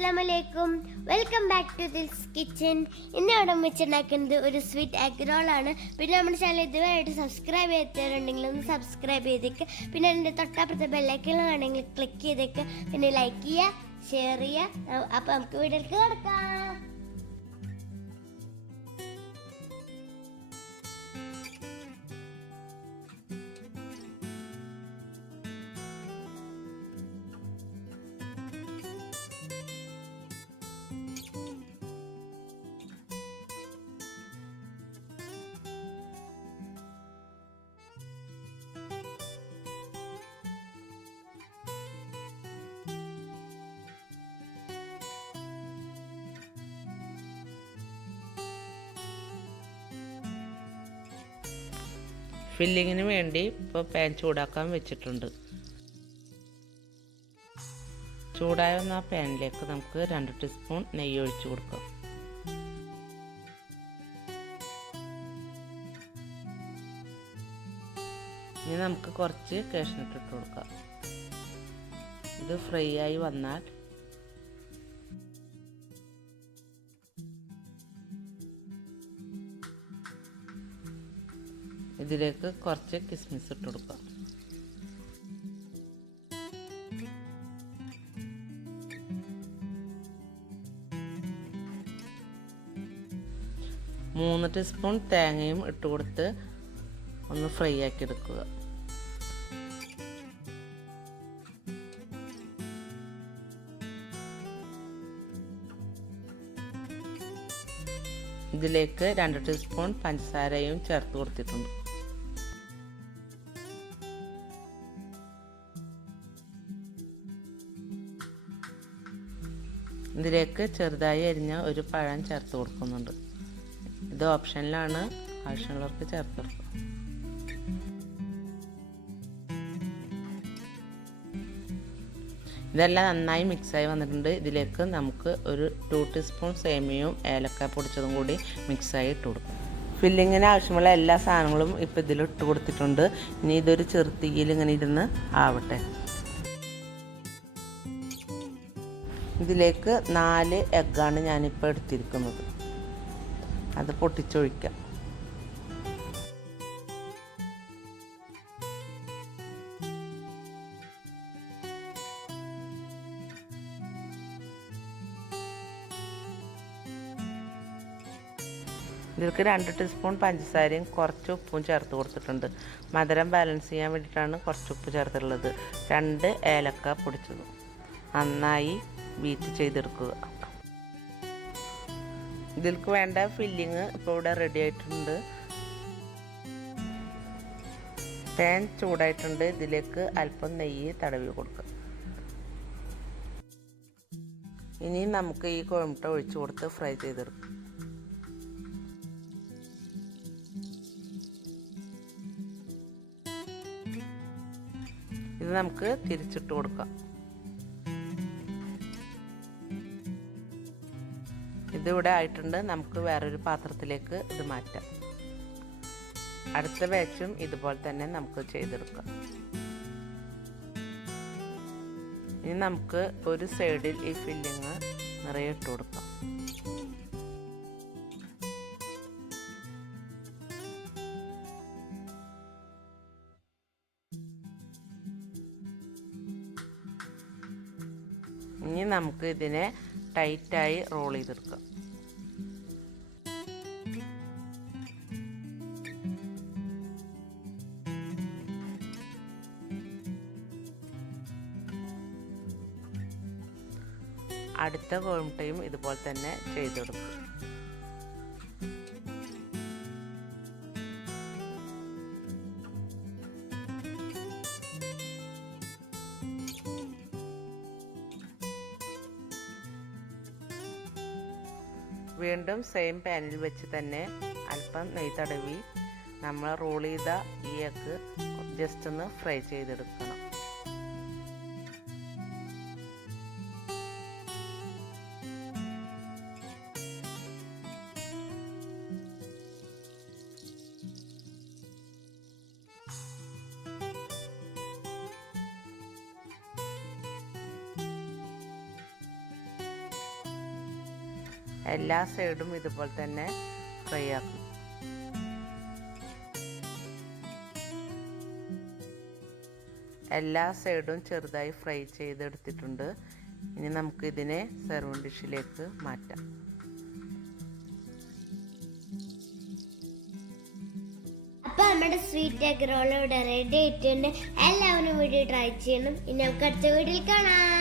Assalamualaikum. Welcome back to Dills kitchen. ഇന്ന് ഇവിടെ വെച്ചുണ്ടാക്കുന്നത് ഒരു സ്വീറ്റ് എഗ് റോൾ ആണ്. പിന്നെ നമ്മുടെ ചാനൽ ഇതുവരെയായിട്ട് സബ്സ്ക്രൈബ് ചെയ്തിട്ടുണ്ടെങ്കിൽ ഒന്ന് സബ്സ്ക്രൈബ് ചെയ്തേക്ക്. പിന്നെ എൻ്റെ തൊട്ടപ്പുറത്തെ ബെല്ലൈക്കൺ ആണെങ്കിൽ ക്ലിക്ക് ചെയ്തേക്ക്. പിന്നെ ലൈക്ക് ചെയ്യുക, ഷെയർ ചെയ്യുക. അപ്പോൾ നമുക്ക് വീഡിയോയിലേക്ക് കിടക്കാം. ഫില്ലിങ്ങിന് വേണ്ടി ഇപ്പോൾ പാൻ ചൂടാക്കാൻ വെച്ചിട്ടുണ്ട്. ചൂടായ വന്ന ആ പാനിലേക്ക് നമുക്ക് 2 ടീസ്പൂൺ നെയ്യ് ഒഴിച്ചു കൊടുക്കാം. ഇനി നമുക്ക് കുറച്ച് കാഷ്നട്ട് ഇട്ട് കൊടുക്കാം. ഇത് ഫ്രൈ ആയി വന്നാൽ ഇതിലേക്ക് കുറച്ച് കിസ്മിസ് ഇട്ട് കൊടുക്കാം. മൂന്ന് ടീസ്പൂൺ തേങ്ങയും ഇട്ട് കൊടുത്ത് ഒന്ന് ഫ്രൈ ആക്കി എടുക്കുക. ഇതിലേക്ക് 2 ടീസ്പൂൺ പഞ്ചസാരയും ചേർത്ത് കൊടുത്തിട്ടുണ്ട്. ഇതിലേക്ക് ചെറുതായി അരിഞ്ഞ ഒരു പഴം ചേർത്ത് കൊടുക്കുന്നുണ്ട്. ഇത് ഓപ്ഷനിലാണ്, ആവശ്യമുള്ളവർക്ക് ചേർത്ത് കൊടുക്കുക. ഇതെല്ലാം നന്നായി മിക്സായി വന്നിട്ടുണ്ട്. ഇതിലേക്ക് നമുക്ക് ഒരു 2 ടീസ്പൂൺ സേമിയയും ഏലക്ക പൊടിച്ചതും കൂടി മിക്സായി ഇട്ട് കൊടുക്കും. ഫില്ലിങ്ങിന് ആവശ്യമുള്ള എല്ലാ സാധനങ്ങളും ഇപ്പോൾ ഇതിൽ ഇട്ട് കൊടുത്തിട്ടുണ്ട്. ഇനി ഇതൊരു ചെറുതീയിൽ ഇങ്ങനെ ഇരുന്ന് ആവട്ടെ. ഇതിലേക്ക് 4 എഗ്ഗാണ് ഞാനിപ്പോൾ എടുത്തിരിക്കുന്നത്. അത് പൊട്ടിച്ചൊഴിക്കാം. ഇതിലേക്ക് 2 ടീസ്പൂൺ പഞ്ചസാരയും കുറച്ച് ഉപ്പും ചേർത്ത് കൊടുത്തിട്ടുണ്ട്. മധുരം ബാലൻസ് ചെയ്യാൻ വേണ്ടിയിട്ടാണ് കുറച്ച് ഉപ്പ് ചേർത്തിട്ടുള്ളത്. 2 ഏലക്ക പൊടിച്ചതും നന്നായി ബീറ്റ് ചെയ്തെടുക്കുക. ഇതിലേക്ക് വേണ്ട ഫില്ലിങ് ഇപ്പോൾ ഇവിടെ റെഡി ആയിട്ടുണ്ട്. പാൻ ചൂടായിട്ടുണ്ട്. ഇതിലേക്ക് അല്പം നെയ്യ് തടവി കൊടുക്കുക. ഇനി നമുക്ക് ഈ കോഴിമുട്ട ഒഴിച്ചു കൊടുത്ത് ഫ്രൈ ചെയ്തെടുക്കാം. ഇത് നമുക്ക് തിരിച്ചിട്ട് കൊടുക്കാം. ഇതിവിടെ ആയിട്ടുണ്ട്. നമുക്ക് വേറൊരു പാത്രത്തിലേക്ക് ഇത് മാറ്റാം. അടുത്ത ബാച്ചും ഇതുപോലെ തന്നെ നമുക്ക് ചെയ്തെടുക്കാം. ഇനി നമുക്ക് ഒരു സൈഡിൽ ഈ ഫില്ലിങ് നിറയെ ഇട്ട് കൊടുക്കാം. ഇനി നമുക്ക് ഇതിനെ ടൈറ്റായി റോൾ ചെയ്തെടുക്കാം. അടുത്ത കോഴിമുട്ടയും ഇതുപോലെ തന്നെ ചെയ്തെടുക്കും. വീണ്ടും സെയിം പാനിൽ വെച്ച് തന്നെ അല്പം നെയ്യ് തടവി നമ്മൾ റോൾ ചെയ്ത ഈ എഗ്ഗ് ജസ്റ്റ് ഒന്ന് ഫ്രൈ ചെയ്തെടുക്കണം. എല്ലാ സൈഡും ഇതുപോലെ തന്നെ ഫ്രൈ ആക്കും. എല്ലാ സൈഡും ചെറുതായി ഫ്രൈ ചെയ്തെടുത്തിട്ടുണ്ട്. ഇനി നമുക്ക് ഇതിനെ സെർവിങ് ഡിഷിലേക്ക് മാറ്റാം. അപ്പോൾ നമ്മുടെ സ്വീറ്റ് എഗ് റോൾ ഇവിടെ റെഡി ആയിട്ടുണ്ട്. എല്ലാവരും വീഡിയോ ട്രൈ ചെയ്യണം. ഇനി നമുക്ക് അടുത്ത വീഡിയോയിൽ കാണാം.